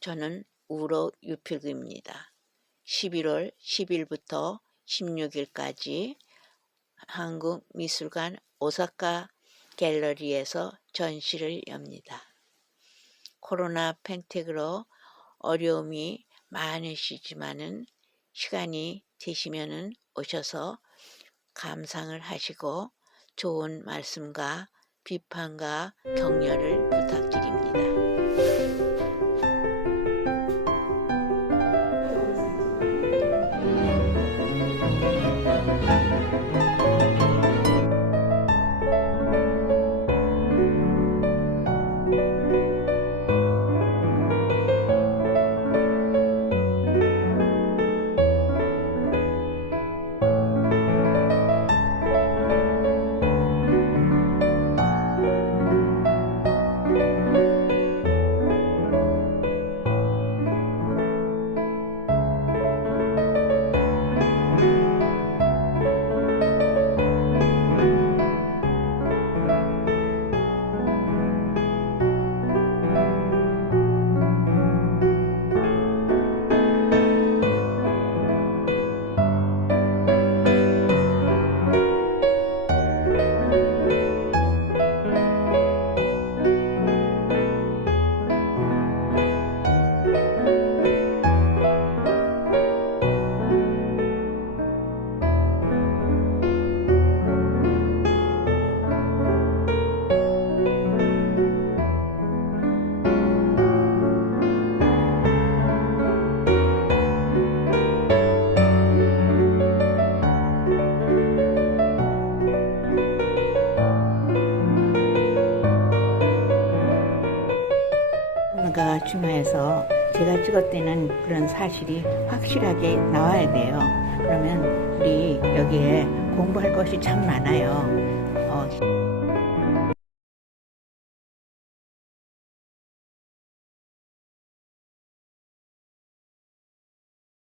저는 우로 유필구입니다. 11월 10일부터 16일까지 한국미술관 오사카 갤러리에서 전시를 엽니다. 코로나 팬택으로 어려움이 많으시지만은 시간이 되시면은 오셔서 감상을 하시고 좋은 말씀과 비판과 격려를 부탁드립니다. 가 중요해서 제가 찍었다는 그런 사실이 확실하게 나와야 돼요. 그러면 우리 여기에 공부할 것이 참 많아요. 어,